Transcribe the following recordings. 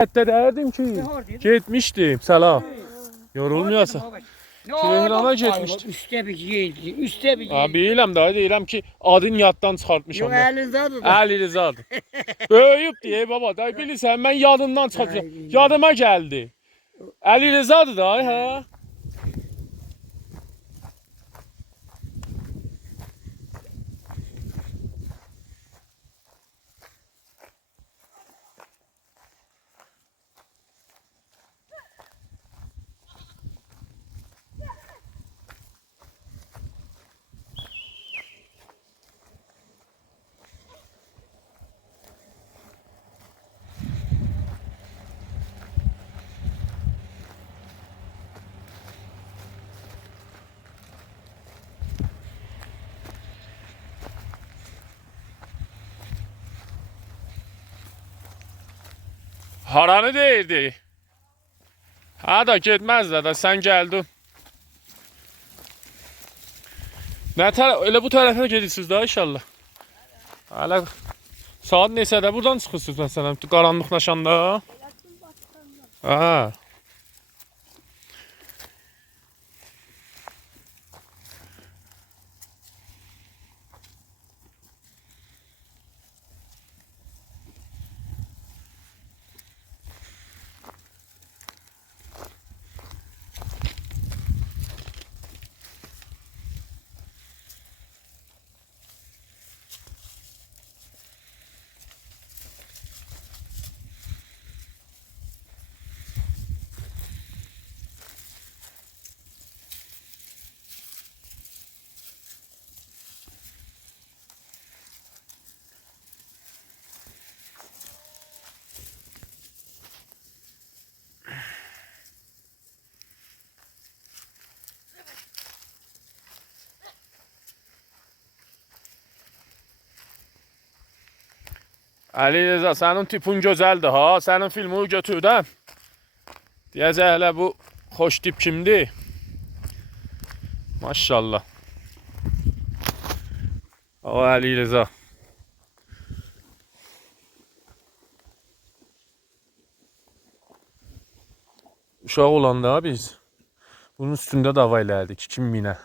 Hatta derdim ki gitmiştim. Selam. Yorulmuyorsa. Tehrana getmişdim. Üstə bir yeydi, üstə bir yeydi. Abi deyirəm da, deyirəm ki adın yaddan çıxartmışam. Yox, Əlizadır da. Əli Rızadır. Böyüyüb deyə baba, da bilirsən mən yadından çıxartmışam. Yadıma gəldi. Əli Rızadır da, hə? Haranı deyirdi. Ha da getməzlər də, sən gəldin. Nə tərəf, elə bu tərəfə gedirsiniz də inşallah. Hələ saat neçədə buradan çıxırsınız məsələn, qaranlıqlaşanda? Ha. Əli Rıza, sənin tipin gözəldir ha, sənin filmini götürdəm. Deyəcək hələ bu xoş tip kimdir? Maşallah. O Əli Rıza. Uşaq olanda biz bunun üstündə dava elədik 2000-ə.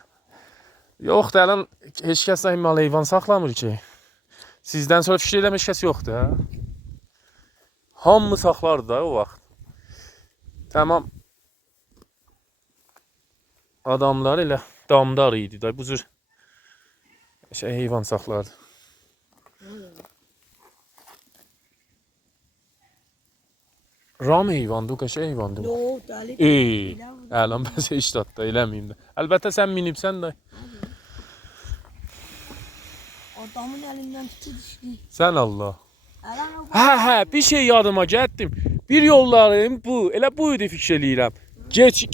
Yox da ələn heç kəs mal heyvan saxlamır ki. Sizdən sonra fikir eləmək heç kəs yoxdur ha. Hamı saxlardı da o vaxt. Tamam. Adamlar elə damdar idi da, bu cür heyvan saxlardı. Ram heyvandı, o qəşəng heyvandı. Yox, dəli. Ələn bəs heç dadda eləməyim də. Əlbəttə sən minibsən də. Adamın əlindən tutub işləyir. Sən Allah. Hə, bir şey yadıma gəldim. Bir yollarım bu, elə bu idi fikir eləyirəm.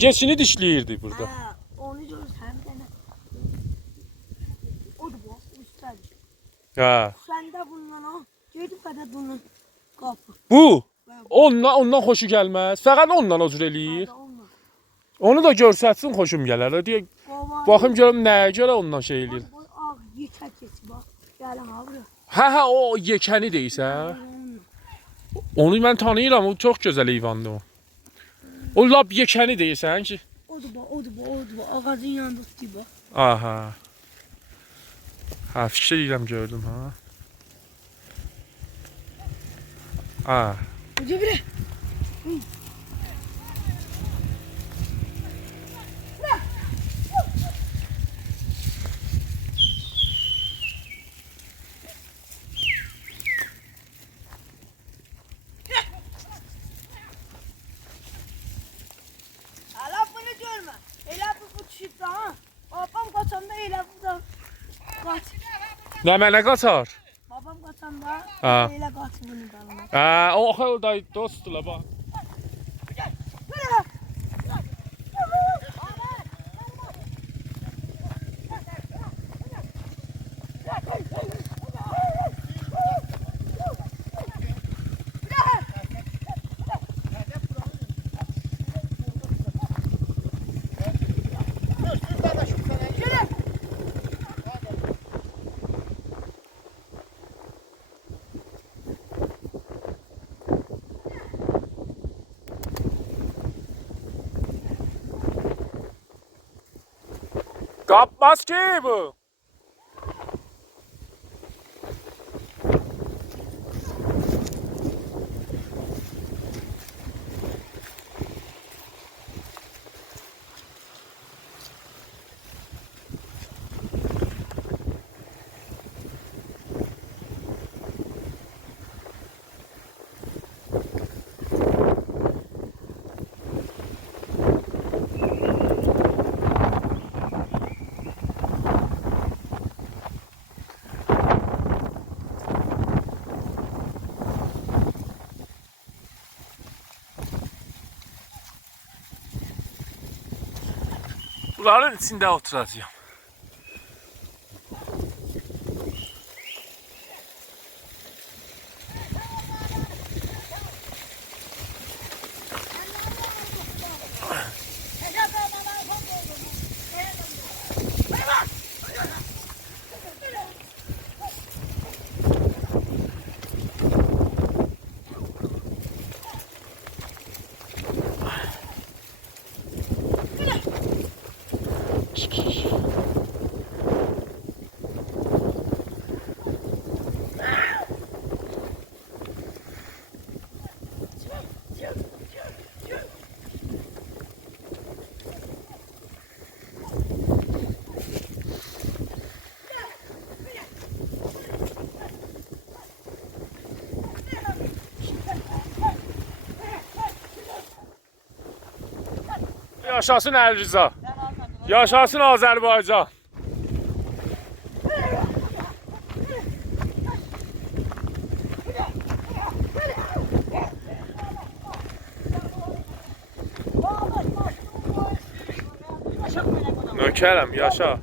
Keçini dişləyirdi burada. Hə, onu görürsən bir dənə. Odur bu, üstədir. Hə. Sən də bundan al, gedib qədər bunu qapı. Bu? Ondan xoşu gəlməz. Fəqət ondan o cür eləyir. Onu da görsətsin, xoşum gələr. Deyə baxım görüm nəyə görə ondan şey eləyir. Bu ağ yekə keçi bax. Gəlin ha bura. Hə, o yekəni deyirsən. Onu mən tanıyıram, o çox gözəl heyvandır o. O lap yekəni deyirsən ki. Odur bu, ağacın yanında tutub bax. Aha. Ha, fikir edirəm gördüm ha. Ha. Uca bire. Nə mənə qaçar? Babam qaçanda elə qaçır bunun dalına. Hə, o orada dostlar bax. Kapmaz ki bu. Bunların içinde oturacağım. Yaşasın Əli Rıza. Yaşasın Azərbaycan. Nökərəm, yaşa.